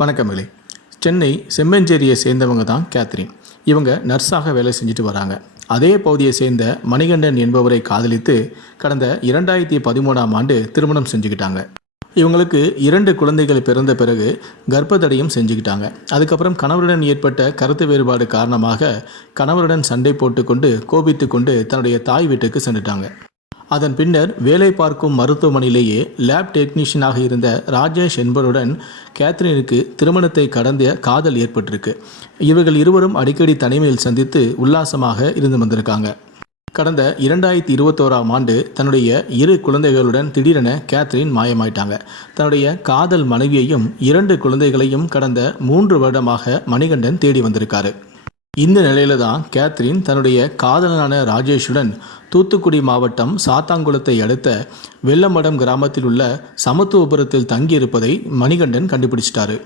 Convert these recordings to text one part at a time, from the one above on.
வணக்கமில்லை சென்னை செம்மஞ்சேரியை சேர்ந்தவங்க தான் கேத்ரின். இவங்க நர்ஸாக வேலை செஞ்சுட்டு வராங்க. அதே பகுதியை சேர்ந்த மணிகண்டன் என்பவரை காதலித்து கடந்த இரண்டாயிரத்தி பதிமூணாம் ஆண்டு திருமணம் செஞ்சுக்கிட்டாங்க. இவங்களுக்கு இரண்டு குழந்தைகள் பிறந்த பிறகு கர்ப்பத்தடையும் செஞ்சுக்கிட்டாங்க. அதுக்கப்புறம் கணவருடன் ஏற்பட்ட கருத்து வேறுபாடு காரணமாக கணவருடன் சண்டை போட்டுக்கொண்டு கோபித்து கொண்டு தன்னுடைய தாய் வீட்டுக்கு சென்றுட்டாங்க. அதன் பின்னர் வேலை பார்க்கும் மருத்துவமனையிலேயே லேப் டெக்னீஷியனாக இருந்த ராஜேஷ் என்பவருடன் கேத்ரினுக்கு திருமணத்தை கடந்த காதல் ஏற்பட்டிருக்கு. இவர்கள் இருவரும் அடிக்கடி தனிமையில் சந்தித்து உல்லாசமாக இருந்து வந்திருக்காங்க. கடந்த இரண்டாயிரத்தி இருபத்தோராம் ஆண்டு தன்னுடைய இரு குழந்தைகளுடன் திடீரென கேத்ரின் மாயமாயிட்டாங்க. தன்னுடைய காதல் மனைவியையும் இரண்டு குழந்தைகளையும் கடந்த மூன்று வருடமாக மணிகண்டன் தேடி வந்திருக்காரு. இந்த நிலையில தான் கேத்ரின் தன்னுடைய காதலனான ராஜேஷுடன் தூத்துக்குடி மாவட்டம் சாத்தாங்குளத்தை அடுத்த வெள்ளமடம் கிராமத்தில் உள்ள சமத்துவபுரத்தில் தங்கியிருப்பதை மணிகண்டன் கண்டுபிடிச்சிட்டாரு.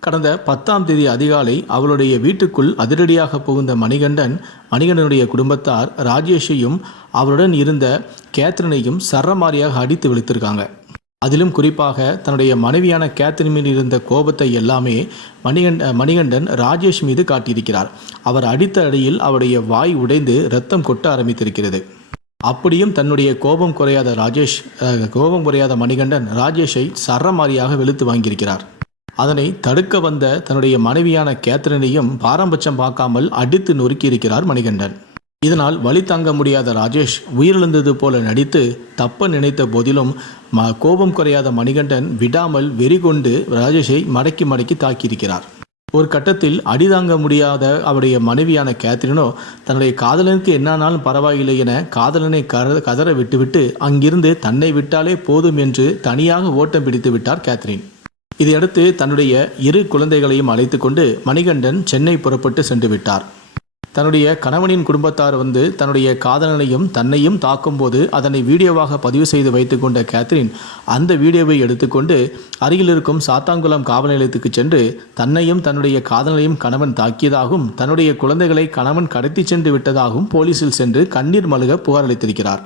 கடந்த பத்தாம் தேதி அதிகாலை அவளுடைய வீட்டுக்குள் அதிரடியாக புகுந்த மணிகண்டன் மணிகண்டனுடைய குடும்பத்தார் ராஜேஷையும் அவருடன் இருந்த கேத்ரினையும் சரமாரியாக அடித்து விழுத்திருக்காங்க. அதிலும் குறிப்பாக தன்னுடைய மனைவியான கேத்தரின் மீது இருந்த கோபத்தை எல்லாமே மணிகண்ட மணிகண்டன் ராஜேஷ் மீது காட்டியிருக்கிறார். அவர் அடித்த அடியில் அவருடைய வாய் உடைந்து ரத்தம் கொட்ட ஆரம்பித்திருக்கிறது. அப்படியும் தன்னுடைய கோபம் குறையாத ராஜேஷ் கோபம் குறையாத மணிகண்டன் ராஜேஷை சரமாரியாக வெளுத்து வாங்கியிருக்கிறார். அதனை தடுக்க வந்த தன்னுடைய மனைவியான கேத்தரினையும் பாரபட்சம் பார்க்காமல் அடித்து நொறுக்கியிருக்கிறார் மணிகண்டன். இதனால் வழி தாங்க முடியாத ராஜேஷ் உயிரிழந்தது போல நடித்து தப்ப நினைத்த போதிலும் ம கோபம் குறையாத மணிகண்டன் விடாமல் வெறி கொண்டு ராஜேஷை மடக்கி மடக்கி தாக்கியிருக்கிறார். ஒரு கட்டத்தில் அடிதாங்க முடியாத அவருடைய மனைவியான கேத்ரினோ தன்னுடைய காதலனுக்கு என்னானாலும் பரவாயில்லை என காதலனை கர கதற விட்டுவிட்டு அங்கிருந்து தன்னை விட்டாலே போதும் என்று தனியாக ஓட்டம் பிடித்து விட்டார் கேத்ரின். இதையடுத்து தன்னுடைய இரு குழந்தைகளையும் அழைத்து கொண்டு மணிகண்டன் சென்னை புறப்பட்டு சென்று விட்டார். தன்னுடைய கணவனின் குடும்பத்தார் வந்து தன்னுடைய காதலனையும் தன்னையும் தாக்கும்போது அதனை வீடியோவாக பதிவு செய்து வைத்துக்கொண்ட கேத்ரின் அந்த வீடியோவை எடுத்துக்கொண்டு அருகில் இருக்கும் சாத்தாங்குளம் காவல் நிலையத்துக்கு சென்று தன்னையும் தன்னுடைய காதலனையும் கணவன் தாக்கியதாகவும் தன்னுடைய குழந்தைகளை கணவன் கடத்தி சென்று விட்டதாகவும் போலீசில் சென்று கண்ணீர் மல்க புகார் அளித்திருக்கிறார்.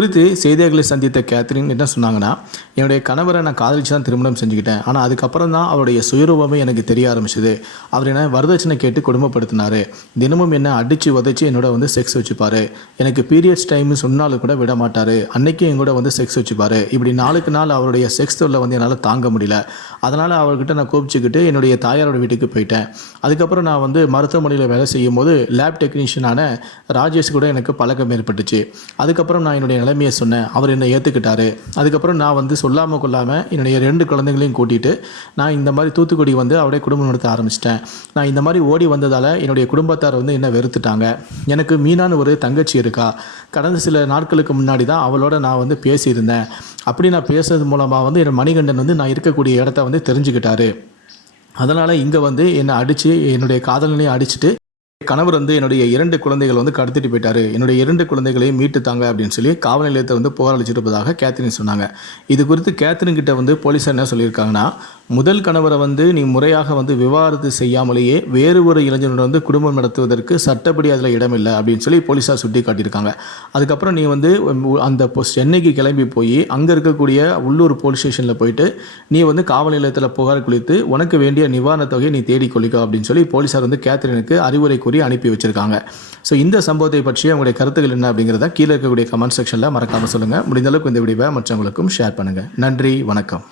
குறித்து செய்தியாளர்களை சந்தித்த கேத்ரின் என்ன சொன்னாங்கன்னா என்னுடைய கணவரை நான் காதலிச்சு தான் திருமணம் செஞ்சுக்கிட்டேன். ஆனால் அதுக்கப்புறம் தான் அவருடைய சுயரூபமே எனக்கு தெரிய ஆரம்பிச்சது. அவர் என்ன வரதட்சணை கேட்டு குடும்பப்படுத்தினார் தினமும் என்ன அடித்து உதச்சி என்னோட வந்து செக்ஸ் வச்சுப்பார். எனக்கு பீரியட்ஸ் டைம் சொன்னாலும் கூட விட மாட்டார். அன்னைக்கும் எங்கூட வந்து செக்ஸ் வச்சுப்பார். இப்படி நாளுக்கு நாள் அவருடைய செக்ஸ் தொல்லை வந்து என்னால் தாங்க முடியல. அதனால் அவர்கிட்ட நான் கோபிச்சுக்கிட்டு என்னுடைய தாயாரோட வீட்டுக்கு போயிட்டேன். அதுக்கப்புறம் நான் வந்து மருத்துவமனையில் வேலை செய்யும் போது லேப் டெக்னீஷியனான ராஜேஷ் கூட எனக்கு பழக்கம் ஏற்பட்டுச்சு. அதுக்கப்புறம் நான் என்னுடைய நிலைமையை சொன்னேன். அவர் என்னை ஏற்றுக்கிட்டாரு அதுக்கப்புறம் நான் வந்து சொல்லாமல் கொள்ளாமல் என்னுடைய ரெண்டு குழந்தைங்களையும் கூட்டிகிட்டு நான் இந்த மாதிரி தூத்துக்குடி வந்து அவருடைய குடும்பம் நடத்த ஆரம்பிச்சிட்டேன். நான் இந்த மாதிரி ஓடி வந்ததால் என்னுடைய குடும்பத்தார் வந்து என்ன வெறுத்துட்டாங்க. எனக்கு மீனான ஒரு தங்கச்சி இருக்கா. கடந்த சில நாட்களுக்கு முன்னாடி தான் அவளோட நான் வந்து பேசியிருந்தேன். அப்படி நான் பேசுறது மூலமாக வந்து என் மணிகண்டன் வந்து நான் இருக்கக்கூடிய இடத்த வந்து தெரிஞ்சுக்கிட்டாரு. அதனால் இங்கே வந்து என்னை அடித்து என்னுடைய காதலனையும் அடிச்சுட்டு கணவர் வந்து என்னுடைய இரண்டு குழந்தைகள் வந்து கடத்திட்டு போயிட்டாரு. என்னுடைய இரண்டு குழந்தைகளையும் மீட்டு தாங்க அப்படின்னு சொல்லி காவல் நிலையத்தை வந்து புகார் அளிச்சிருப்பதாக கேத்ரின் சொன்னாங்க. இது குறித்து கேத்ரின் கிட்ட வந்து போலீஸார் என்ன சொல்லியிருக்காங்கன்னா முதல் கணவரை வந்து நீ முறையாக வந்து விவாகரத்து செய்யாமலேயே வேறு ஒரு இளைஞனுடன் வந்து குடும்பம் நடத்துவதற்கு சட்டப்படி அதில் இடமில்லை அப்படின்னு சொல்லி போலீஸார் சுட்டி காட்டியிருக்காங்க அதுக்கப்புறம் நீ வந்து அந்த சென்னைக்கு கிளம்பி போய் அங்கே இருக்கக்கூடிய உள்ளூர் போலீஸ் ஸ்டேஷனில் போயிட்டு நீ வந்து காவல் நிலையத்தில் புகார் குளித்து உனக்கு வேண்டிய நிவாரணத் தொகையை நீ தேடிக்கொள்ளிக்கோ அப்படின்னு சொல்லி போலீஸார் வந்து கேத்ரினுக்கு அறிவுரை கூறி அனுப்பி வச்சிருக்காங்க. ஸோ இந்த சம்பவத்தை பற்றிய உங்களுடைய கருத்துக்கள் என்ன அப்படிங்கிறத கீழே இருக்கக்கூடிய கமெண்ட் செக்ஷனில் மறக்காமல் சொல்லுங்கள் முடிந்தளவுக்கு இந்த விடிவை மற்றவங்களுக்கும் ஷேர் பண்ணுங்கள் நன்றி வணக்கம்.